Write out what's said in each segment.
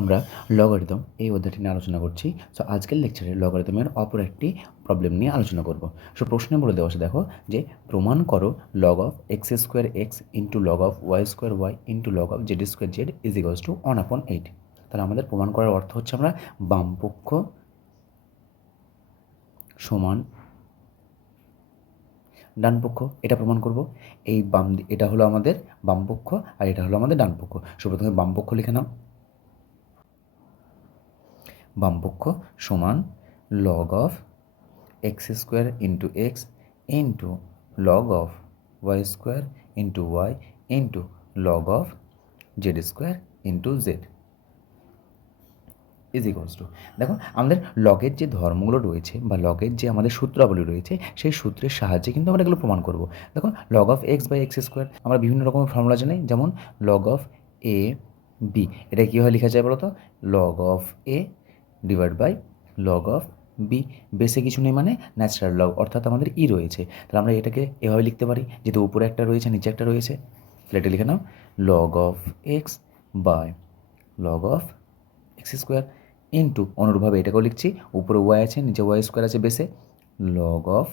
আমরা লগারিদম এই অধ্যায়টি নিয়ে আলোচনা করছি। সো আজকের লেকচারে লগারিদমের অপর একটি প্রবলেম নিয়ে আলোচনা করব। সো প্রশ্নে বলে দেওয়া দেখো যে প্রমাণ করো log of x square x into log of y square y into log of z square z is equals to one upon eight তাহলে আমাদের প্রমাণ করার অর্থ হচ্ছে আমরা বামপক্ষ সমান ডান পক্ষ এটা প্রমাণ করব। এই বাম, এটা হলো আমাদের বামপক্ষ আর এটা হলো আমাদের ডান পক্ষ সো, প্রথমে বাম পক্ষ লিখে নাও। বাম পক্ষ সমান log of x square into x into log of y square into y into log of z square into z is equals to দেখো, আমাদের লগের যে ধর্মগুলো রয়েছে বা লগের যে আমাদের সূত্রাবলী রয়েছে, সেই সূত্রের সাহায্যে কিন্তু আমরা এগুলো প্রমাণ করব। দেখো log of x by x square আমরা বিভিন্ন রকমের ফর্মুলা জানি, যেমন লগ অফ এ বি এটা কীভাবে লেখা যায় বলো তো log of a divide by log of b বেসে কিছু নেই মানে ন্যাচারাল লগ অর্থাৎ আমাদের ই রয়েছে। তাহলে আমরা এটাকে এভাবে লিখতে পারি, যেহেতু উপরে একটা রয়েছে, নিচে একটা রয়েছে। তাহলে এটা লিখে নাও log of x by log of x square into অনুরূপভাবে এটাকেও লিখছি, উপরে ওয়াই আছে, নিচে ওয়াই স্কোয়ার আছে বেসে log of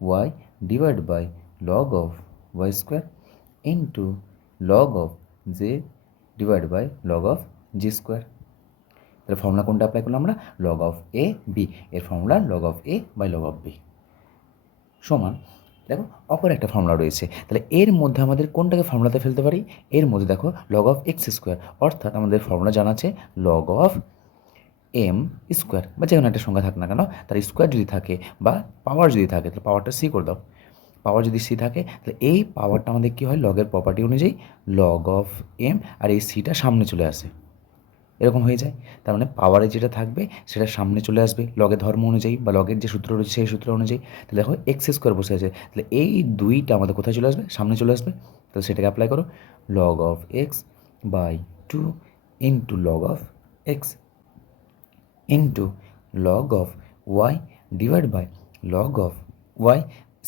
y divide by log of y square into log of z divide by log of z square তাহলে formula কোনটা অ্যাপ্লাই করলাম আমরা? লগ অফ এ বি এর formula log of a by log of b সমান। দেখো, অপর একটা formula রয়েছে। তাহলে এর মধ্যে আমাদের কোনটাকে ফর্মুলাতে ফেলতে পারি? এর মধ্যে দেখো লগ অফ এক্স স্কোয়ার অর্থাৎ আমাদের ফর্মুলা জানা আছে লগ অফ এম স্কোয়ার বা যে কোনো একটা সংখ্যা থাক না কেন, তার স্কোয়ার যদি থাকে বা পাওয়ার যদি থাকে, তাহলে পাওয়ারটা সি করে দাও। পাওয়ার যদি সি থাকে, তাহলে এই পাওয়ারটা আমাদের কী হয়? লগের প্রপার্টি অনুযায়ী লগ অফ এম আর এই সিটা সামনে চলে আসে। এরকম হয়ে যায়। তার মানে পাওয়ারে যেটা থাকবে সেটা সামনে চলে আসবে। লগের ধর্ম অনুযায়ী বা লগের যে সূত্র রয়েছে সেই সূত্র অনুযায়ী। তাহলে দেখো এক্স স্কোয়ার বসে আছে। তাহলে এই দুইটা আমাদের কোথায় চলে আসবে? সামনে চলে আসবে। তাহলে সেটাকে অ্যাপ্লাই করো। Log of x by two into log of x into log of y divide by log of y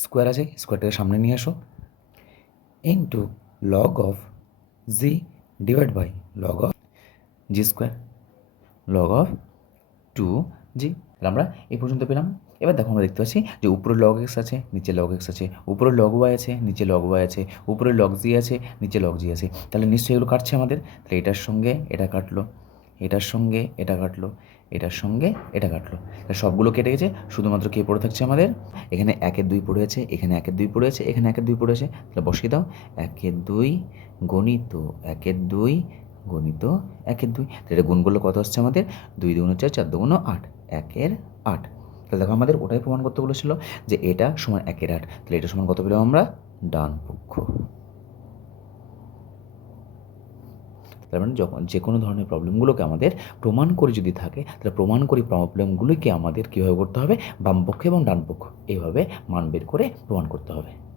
square আছে। স্কোয়ারটাকে সামনে নিয়ে আসো। Into log of z divide by log of z square log of two z. তাহলে আমরা এই পর্যন্ত পেলাম। এবার দেখো আমরা দেখতে পাচ্ছি যে উপরে লগ এক্স আছে, নিচে লগ এক্স আছে, উপরে লগ ওয়াই আছে, নিচে লগ ওয়াই আছে, উপরে লগ জি আছে, নিচে লগ জি আছে। তাহলে নিশ্চয়ই এগুলো কাটছে আমাদের। তাহলে এটার সঙ্গে এটা কাটলো, এটার সঙ্গে এটা কাটলো, এটার সঙ্গে এটা কাটলো। সবগুলো কেটে গেছে, শুধুমাত্র কে পড়ে থাকছে আমাদের? এখানে একের দুই পড়ে আছে, এখানে একের দুই পড়ে আছে, এখানে একের দুই পড়ে আছে। তাহলে বসিয়ে দাও। একের দুই গণিত একের দুই গণিত একের দুই। এটা গুণ করলে কত আসছে আমাদের? দুই দুগুণ চার চার দুগুণ আট। একের আট। তাহলে দেখো আমাদের ওটাই প্রমাণ করতে বলেছিল যে এটা সমান একের আট। তাহলে এটা সমান কত পেলাম আমরা? ডান পক্ষ। তার মানে যখন যে কোনো ধরনের প্রবলেমগুলোকে আমাদের প্রমাণ করে যদি থাকে, তাহলে প্রমাণ করি প্রবলেমগুলোকে আমাদের কীভাবে করতে হবে? বামপক্ষ এবং ডানপক্ষ এইভাবে মান বের করে প্রমাণ করতে হবে।